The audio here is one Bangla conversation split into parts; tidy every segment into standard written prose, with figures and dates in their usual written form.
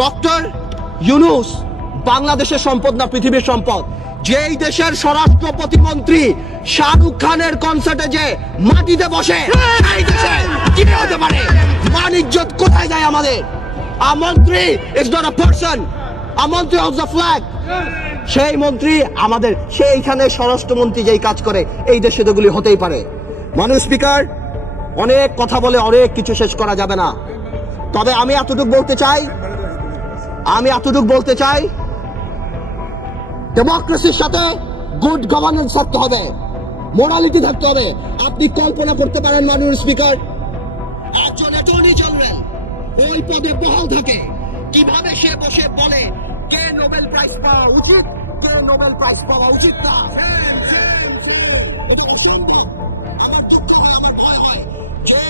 ডক্টর ইউনূস বাংলাদেশের সম্পদ না পৃথিবীর সম্পদ? যেই দেশের স্বরাষ্ট্র প্রতিমন্ত্রী শাহরুখ খানের কনসার্টে যে মাটিতে বসে, এই দেশে কি হতে পারে? মান ইজ্জত কোথায় যায় আমাদের? আ মন্ত্রী ইজ নট আ পারসন, আ মন্ত্রী অফ দ্য ফ্ল্যাগ। সেই মন্ত্রী আমাদের, সেইখানে স্বরাষ্ট্রমন্ত্রী যেই কাজ করে, এই দেশে তোগুলি হতেই পারে। মাননীয় স্পিকার, অনেক কথা বলে অনেক কিছু শেষ করা যাবে না, তবে আমি এতটুকু বলতে চাই ডেমোক্রেসির সাথে গুড গভর্নেন্স থাকতে হবে, মোরালিটি থাকতে হবে। আপনি কল্পনা করতে পারেন মাননীয় স্পিকার, একজন অ্যাটর্নি জেনারেল ওই পদে বহাল থাকে, কিভাবে সে বসে বলে কে নোবেল প্রাইজ পাওয়া উচিত, কে নোবেল প্রাইজ পাওয়া উচিত না। এটা অসম্ভব। আমার ভয় হয় যে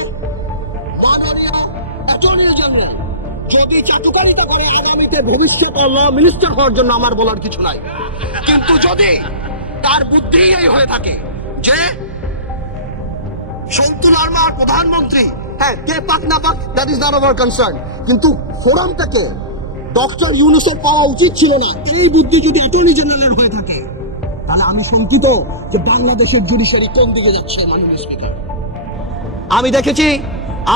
মাননীয় অ্যাটর্নি জেনারেল যদি চাটুকারিতা করে, আগামীতে ভবিষ্যৎ ল মিনিস্টার হওয়ার জন্য আমার বলার কিছু নাই, কিন্তু যদি তার বুদ্ধি এই হয়ে থাকে যে সন্তু লারমার প্রধানমন্ত্রী, হ্যাঁ কে পাক না পাক that is not our concern, কিন্তু ফোরামটাকে ডক্টর ইউনূসের পাওয়া উচিত ছিল না, এই বুদ্ধি যদি অ্যাটর্নি জেনারেলের হয়ে থাকে, তাহলে আমি শঙ্কিত যে বাংলাদেশের জুডিশিয়ারি কোন দিকে যাচ্ছে। মাননীয় স্পিকার, আমি দেখেছি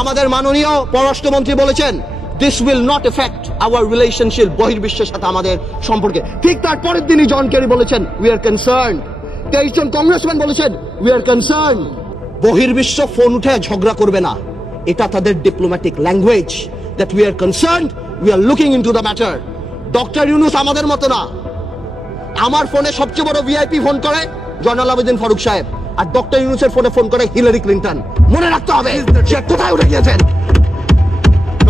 আমাদের মাননীয় পররাষ্ট্রমন্ত্রী বলেছেন this will not affect our relationship বহির্বিশ্বের সাথে আমাদের সম্পর্কে। ঠিক তার পরের দিনই জন কেরি বলেছেন we are concerned, 23 জন কংগ্রেসম্যান বলেছেন we are concerned। বহির্বিশ্ব ফোন উঠে ঝগড়া করবে না, এটা তাদের diplomatic language, that we are concerned, we are looking into the matter। Doctor Yunus আমাদের মতো না। আমার ফোনে সবচেয়ে বড় ভিআইপি ফোন করে জয়নাল আবেদিন ফারুক সাহেব, আর ডক্টর ইউনূসের ফোনে ফোন করে হিলারি ক্লিন্টন। মনে রাখতে হবে সে কোথায় উঠে গিয়েছেন।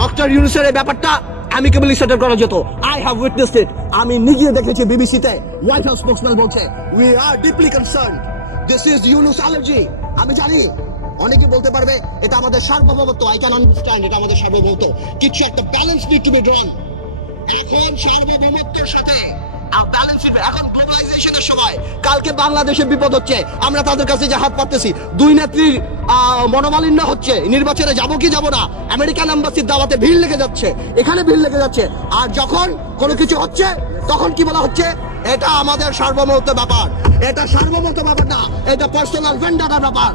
ডক্টর ইউনূসের এই ব্যাপারটা অ্যামিকেবলি সেটেল করা যেত। আই হ্যাভ উইটনেসড ইট, আমি নিজে দেখেছি বিবিসিতে হোয়াইট হাউস স্পোকসম্যান বলছে we are deeply concerned, this is Yunus allergy. আমি জানি অনেকে বলতে পারবে এটা আমাদের সার্বভৌমত্ব, আই ক্যান আন্ডারস্ট্যান্ড, এটা আমাদের সার্বভৌমত্ব, কিছু একটা ব্যালেন্স নিড টু বি ড্রন। এখন সার্বভৌমত্বের সাথে এখন গ্লোবালাইজেশনের সময়, কালকে বাংলাদেশের বিপদ হচ্ছে, আমরা তাদের কাছে যে হাত পাততেছি, দুই নেত্রীর মনোমালিন্য হচ্ছে, নির্বাচনে যাবো কি যাবো না, আমেরিকান এম্বাসির দাওয়াতে ভিড় লেগে যাচ্ছে, এখানে ভিড় লেগে যাচ্ছে, আর যখন কোনো কিছু হচ্ছে তখন কি বলা হচ্ছে এটা আমাদের সার্বভৌমত্ব ব্যাপার। এটা সার্বভৌমত্ব ব্যাপার না, এটা পার্সোনাল ভেন্ডারের ব্যাপার।